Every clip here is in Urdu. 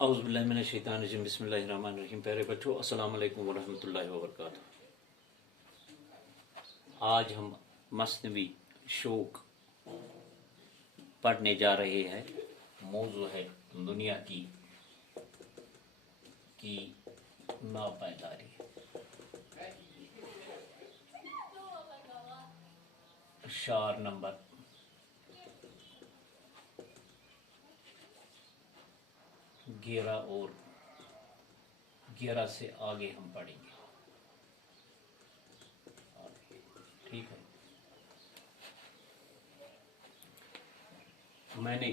اعوذ باللہ من الشیطان الرجیم بسم اللہ الرحمن الرحیم. پیارے بچوں السلام علیکم ورحمۃ اللہ وبرکاتہ. آج ہم مثنوی شوق پڑھنے جا رہے ہیں. موضوع ہے دنیا کی ناپائیداری. شعر نمبر 11 اور 11 سے آگے ہم پڑھیں گے. ٹھیک ہے. میں نے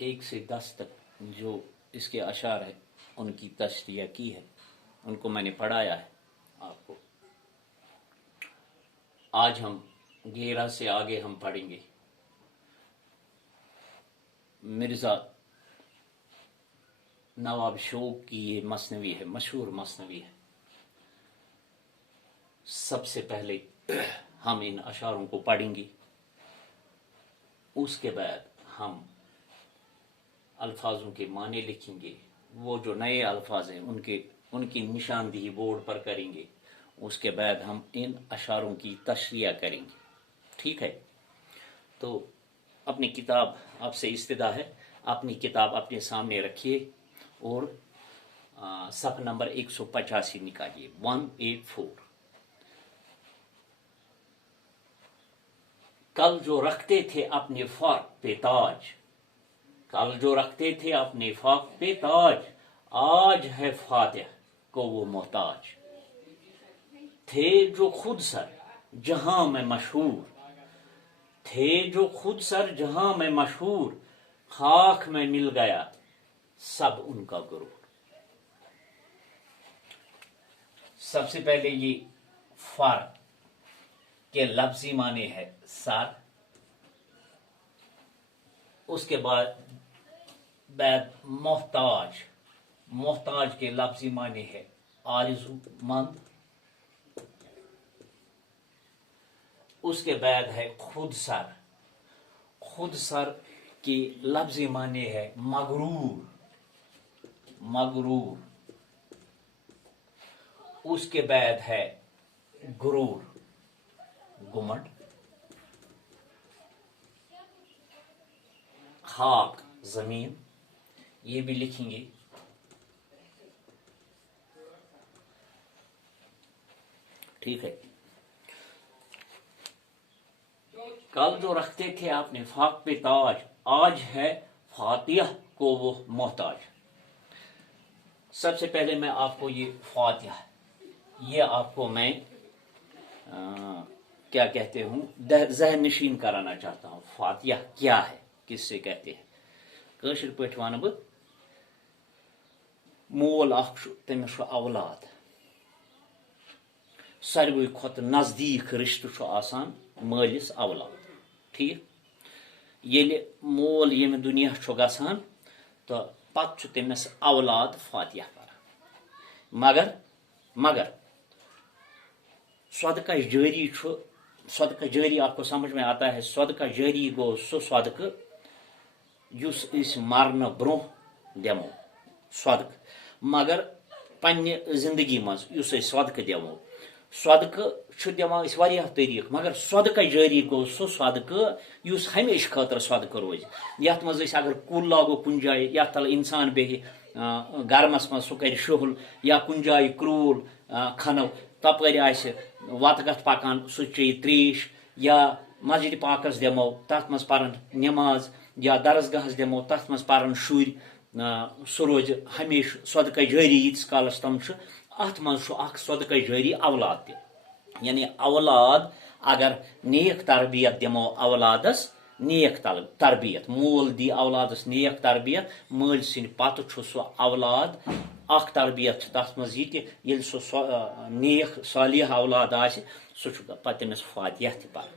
1 سے 10 تک جو اس کے اشعار ہیں ان کی تشریح کی ہے, ان کو میں نے پڑھایا ہے آپ کو. آج ہم 11 سے آگے ہم پڑھیں گے. مرزا نواب شوق کی یہ مثنوی ہے, مشہور مثنوی ہے. سب سے پہلے ہم ان اشعاروں کو پڑھیں گے, اس کے بعد ہم الفاظوں کے معنی لکھیں گے. وہ جو نئے الفاظ ہیں ان کی نشاندہی بورڈ پر کریں گے. اس کے بعد ہم ان اشعاروں کی تشریح کریں گے. ٹھیک ہے. تو اپنی کتاب آپ سے استدعا ہے, اپنی کتاب اپنے سامنے رکھیے اور صفحہ نمبر 185 نکالیے. 184. کل جو رکھتے تھے اپنے فاق پہ تاج, کل جو رکھتے تھے اپنے فاق پہ تاج, آج ہے فاتح کو وہ محتاج. تھے جو خود سر جہاں میں مشہور, تھے جو خود سر جہاں میں مشہور, خاک میں مل گیا سب ان کا غرور. سب سے پہلے یہ فر کے لفظی معنی ہے سر. اس کے بعد محتاج, محتاج کے لفظی معنی ہے آرزو مند. اس کے بعد ہے خود سر, خود سر کی لفظی معنی ہے مغرور, مغرور. اس کے بعد ہے غرور, گھمنڈ. خاک زمین, یہ بھی لکھیں گے. ٹھیک ہے. کل جو رکھتے تھے آپ نے فاق پہ تاج, آج ہے فاتح کو وہ محتاج. سب سے پہلے میں آپ کو یہ فاتح, یہ آپ کو میں کیا کہتے ہوں ذہن نشین کرانا چاہتا ہوں. فاتح کیا ہے, کس سے کہتے ہیں؟ کٲشِر پٲٹھۍ وَنہٕ بہٕ, مول اکھ چھُ تٔمِس چھُ اولاد. ساروی کھۄتہٕ نزدیٖک رِشتہٕ چھُ آسان مٲلِس اولاد. ٹھیٖک. ییٚلہِ مول ییٚمہِ دُنیا چھُ گژھان تہٕ پتہٕ چھُ تٔمِس اولاد فاتح پران. مگر صدقہ جاری چھُ, صدقہ جاری آپ کو سمجھ میں آتا ہے. صدقہ جاری گوٚو سُہ صدقہ یُس أسۍ مرنہٕ برونٛہہ دِمو صدقہ. مگر پننہِ زندگی منٛز یُس أسۍ صدقہ دِمو, صدقہ چھُ دِوان أسۍ واریاہ طریٖقہٕ, مگر صدقہ جاری گوٚو سُہ صدقہ یُس ہمیشہِ خٲطرٕ صدقہ روزِ. یتھ منٛز أسۍ اگر کُل لاگو کُنہِ جایہِ یتھ تل انسان بیٚہہِ گرمس منٛز سُہ کرِ شُہُل, یا کُنہِ جایہِ کرٛوٗل کھنو تپٲرۍ آسہِ وتہٕ پکان سُہ چیٚیہِ تریش, یا مسجدِ پاکس دِمو تتھ منٛز پرن نٮ۪ماز, یا درسگاہس دِمو تتھ منٛز پرن شُرۍ, سُہ روزِ ہمیشہِ صدقہ جٲری ییٖتِس کالس تِم چھِ. اتھ منٛز چھُ اکھ صدقہ جٲری اولاد تہِ, یعنی اولاد اگر نیک تربیت دِمو اولادس, نیک تربیت, مول دی اولادس نیک تربیت, مٲلۍ سٕنٛدِ پتہٕ چھُ سُہ اولاد اکھ تربیت چھِ تتھ منٛز یہِ تہِ, ییٚلہِ سُہ نیک صالح اولاد آسہِ سُہ چھُ پتہٕ تٔمِس فاتح تہِ پران.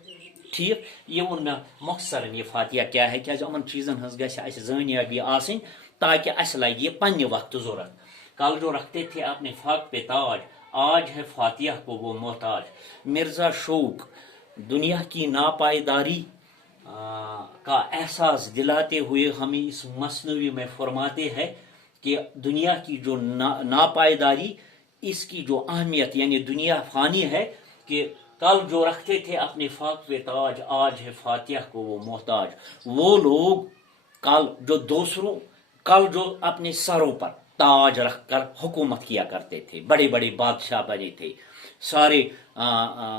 ٹھیک. یہ ووٚن مےٚ مۄخصرن یہ فاتح کیا ہے, کیازِ یِمن چیٖزن ہٕنٛز گژھِ اَسہِ زٲنیٲبی آسٕنۍ تاکہ اَسہِ لگہِ یہ پننہِ وقتہٕ ضوٚرتھ. کل جو رکھتے تھے اپنے فاق پہ تاج, آج ہے فاتح کو وہ محتاج. مرزا شوق دنیا کی ناپائیداری کا احساس دلاتے ہوئے ہمیں اس مثنوی میں فرماتے ہیں کہ دنیا کی جو ناپائیداری، اس کی جو اہمیت، یعنی دنیا فانی ہے، کہ کل جو رکھتے تھے اپنے فاق و تاج، آج ہے فاتحہ کو وہ محتاج. وہ لوگ کل جو اپنے سروں پر تاج رکھ کر حکومت کیا کرتے تھے، بڑے بڑے بادشاہ بنے تھے، سارے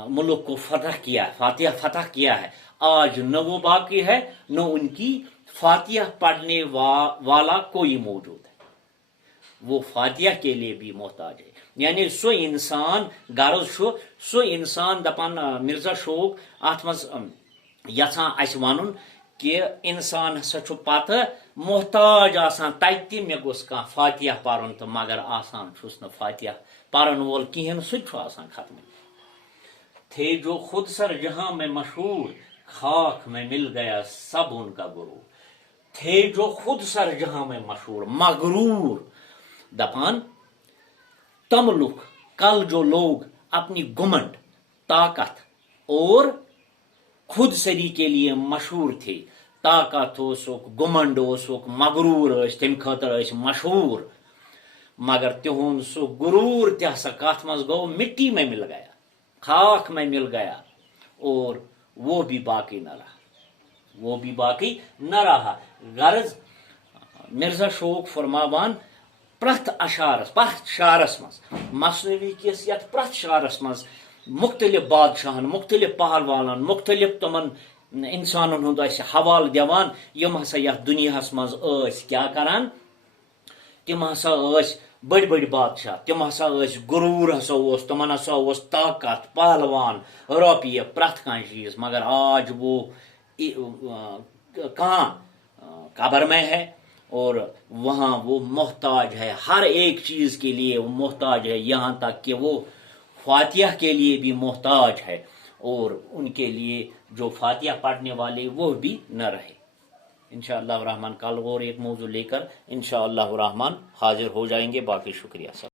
ملک کو فاتحہ فتح کیا ہے، آج نہ وہ باقی ہے، نہ ان کی فاتحہ پڑھنے والا کوئی موجود ہے. وہ فاتحہ کے لیے بھی محتاج ہے. یعنی سو انسان غرض سو انسان دپان مرزا شوق ات مز یژھان اس ون کہ انسان ہسا چھ پتہ محتاج آسان تتہ مے گوس کان فاتحہ پرن تو مگر آسان چھس نہ فاتحہ پرن وول کہین، سہ چھ آسان ختم. تھے جو خود سر جہاں میں مشہور، خاک میں مل گیا سب ان کا غرور. تھے جو خود سر جہاں میں مشہور، مغرور دپان تم لوگ کل جو لوگ اپنی گمنڈ، طاقت اور خود سری کے لیے مشہور تھے، طاقت گمنڈ مغرور تم خاطر مشہور، مگر تہند سو غرور تہ ہسا کت مز گو مٹی میں مل گیا، خاک میں مل گیا، اور وہ بھی باقی نہ رہا. غرض مرزا شوق فرماوان پرت شعرس مز، مثنوی کس یت پرت شعرس مز مختلف بادشاہن، مختلف پہلوانن، مختلف تمن انسانن ہند حوالہ دیوان یم ہسا یتھ دنیاہس مز کیا کران. تم ہسا بڑی بڑی بادشاہ، تم ہسا غرور ہسا تمن ہسا طاقت، پہلوان، روپیہ، پرت کان چیز، مگر آج وہ کہاں قبر میں ہے، اور وہاں وہ محتاج ہے، ہر ایک چیز کے لیے وہ محتاج ہے، یہاں تک کہ وہ فاتحہ کے لیے بھی محتاج ہے، اور ان کے لیے جو فاتحہ پڑھنے والے وہ بھی نہ رہے. انشاءاللہ الرحمن کل اور ایک موضوع لے کر انشاءاللہ الرحمن حاضر ہو جائیں گے. باقی شکریہ سب.